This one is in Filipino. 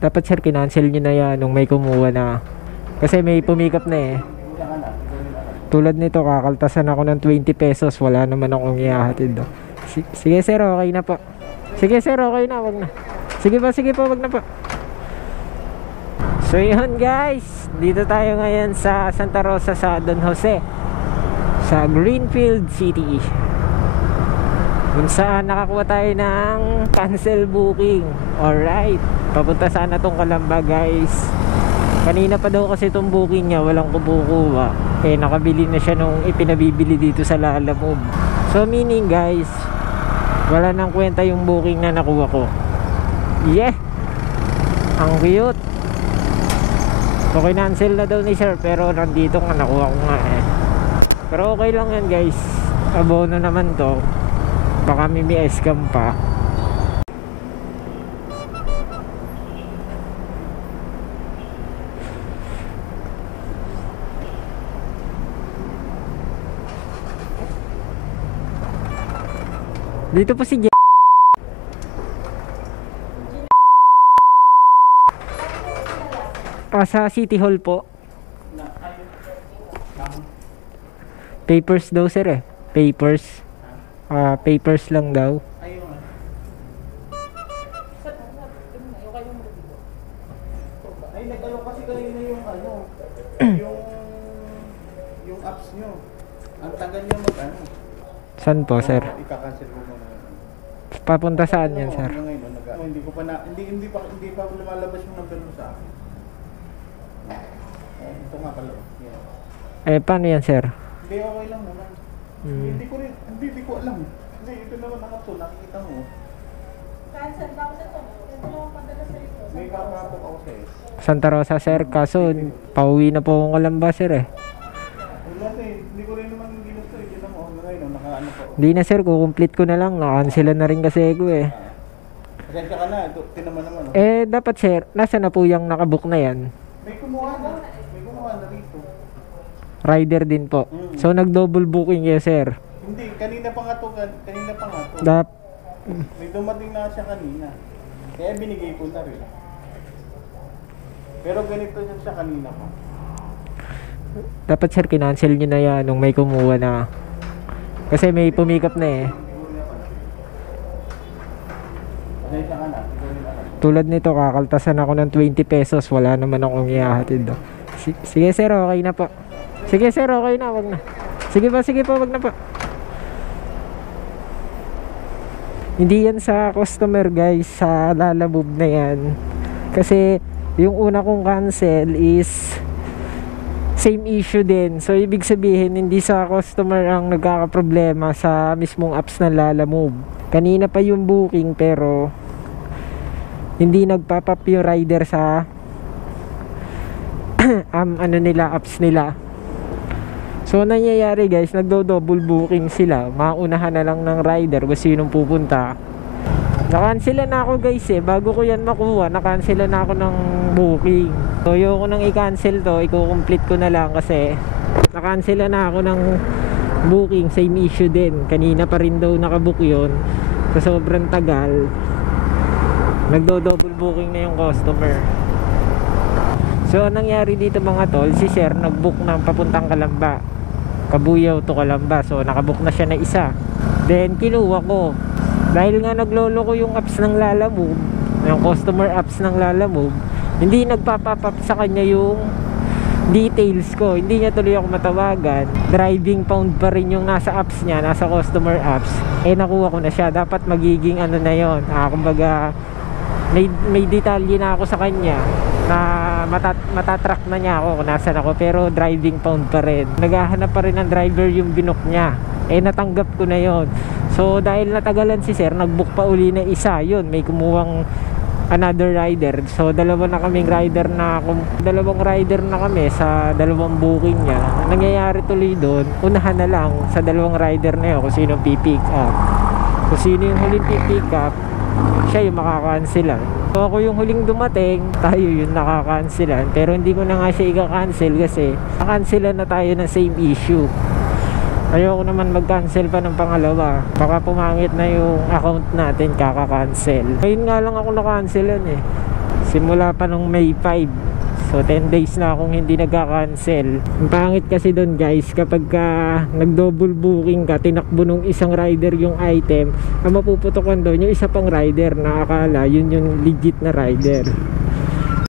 Dapat sir, kinancel nyo na yan nung may kumuha na. Kasi may pumikap na eh. Tulad nito, kakaltasan ako ng 20 pesos. Wala naman akong ihahatid do. Sige sir, okay na po. Sige sir, okay na, wag na. Sige po, wag na po. So yun guys, dito tayo ngayon sa Santa Rosa sa Don Jose, sa Greenfield City, kung saan nakakuha tayo ng cancel booking. Alright, papunta sana tong Calamba guys. Kanina pa daw kasi itong booking niya, walang kubukuha. Eh nakabili na siya nung ipinabibili dito sa Lalamove. So meaning guys, wala nang kwenta yung booking na nakuha ko. Yeah, ang cute. So kinancel na daw ni sir, pero nandito nga, nakuha ko nga eh. Pero okay lang yan guys, abono naman to. Baka may scam pa. Dito po si sa City Hall po. Papers daw sir eh. Papers. Papers lang daw. Ay, nag-ano kasi kanina yung ano, yung apps nyo. Ang tagal nyo mag-ano. Saan po sir? Ika-cancel mo muna. Papunta saan yan sir? Hindi ko pa na, hindi pa lumalabas yung number mo sa akin. Ito nga pala. Eh paano yan sir? Hindi, okay lang naman. Hindi ko alam. Hindi, ito naman ang apps, nakikita mo. Cancel ba ako sa ito? Ito lang ang padala sa ito. May kakapok ako sa Santa Rosa sir, kaso pauwi na po akong Calamba sir eh. Wala hindi ko rin naman ginusto. Hindi lang ako ngayon, nakaano pa. Di na sir, kukumplete ko na lang. Nakansilan na rin kasi ako eh. Pasensya ka na, tinaman naman. Eh dapat sir, nasa na po yung nakabook na yan? May kumuha na rito. Rider din po. So nag-double booking kayo sir. Hindi, kanina pa nga to. May dumating na siya kanina. Kaya binigay ko na rin. Pero ganito siya kanina pa. Dapat sir, kinancel nyo na yan nung may kumuha na. Kasi may pumikap na eh. Pasensya ka na. Tulad nito, kakaltasan ako ng 20 pesos. Wala naman akong ihahatid do. Sige sir, okay na po. Sige sir, okay na, wag na. Sige po, wag na po. Hindi yan sa customer guys, sa Lalamove na yan. Kasi yung una kong cancel is same issue din. So ibig sabihin, hindi sa customer ang nagkakaproblema, sa mismong apps ng Lalamove. Kanina pa yung booking pero hindi nagpapap yung rider sa apps nila. So nangyayari guys, nagdo-double booking sila. Maunahan na lang ng rider kung sinong pupunta. Nakansela na ako guys eh. Bago ko yan makuha, nakansela na ako ng booking. So ayoko nang i-cancel to, i-complete ko na lang kasi nakansela na ako ng booking. Same issue din. Kanina pa rin daw nakabook yun. So sobrang tagal, nagdo-double booking na yung customer. So anong nangyari dito mga tol, si sir nagbook ng papuntang Calamba, Kabuyaw to Calamba. So nakabook na siya na isa. Then kinuha ko. Dahil nga naglolo ko yung apps ng Lalamove, yung customer apps ng Lalamove, hindi nagpapapap sa kanya yung details ko. Hindi niya tuloy ako matawagan. Driving pound pa rin yung nasa apps niya, nasa customer apps. Eh nakuha ko na siya. Dapat magiging ano na yon. Kumbaga may detalye na ako sa kanya na matatrack na niya ako kung nasan ako, pero driving pound pa rin. Naghahanap pa rin ng driver yung binok niya. Eh natanggap ko na yon. So dahil natagalan si sir, nagbook pa uli na isa. Yun, may kumuhang another rider. So dalawang rider na kami sa dalawang booking niya. Nangyayari tuloy doon, unahan na lang sa dalawang rider na yun kung sino pipick up. Kung sino yung huling pipick up, siya yung makakancel. So ako yung huling dumating, tayo yung nakakancelan. Pero hindi ko na nga siya i-cancel kasi nakancelan na tayo ng same issue. Ayoko naman mag-cancel pa ng pangalawa. Baka pumangit na yung account natin, kaka-cancel. Ngayon nga lang ako na-cancelan eh. Simula pa nung May 5. So 10 days na akong hindi nagka-cancel. Ang pangit kasi doon guys, kapag nag-double booking ka, tinakbo nung isang rider yung item, ang mapuputokan doon yung isa pang rider na akala yun yung legit na rider.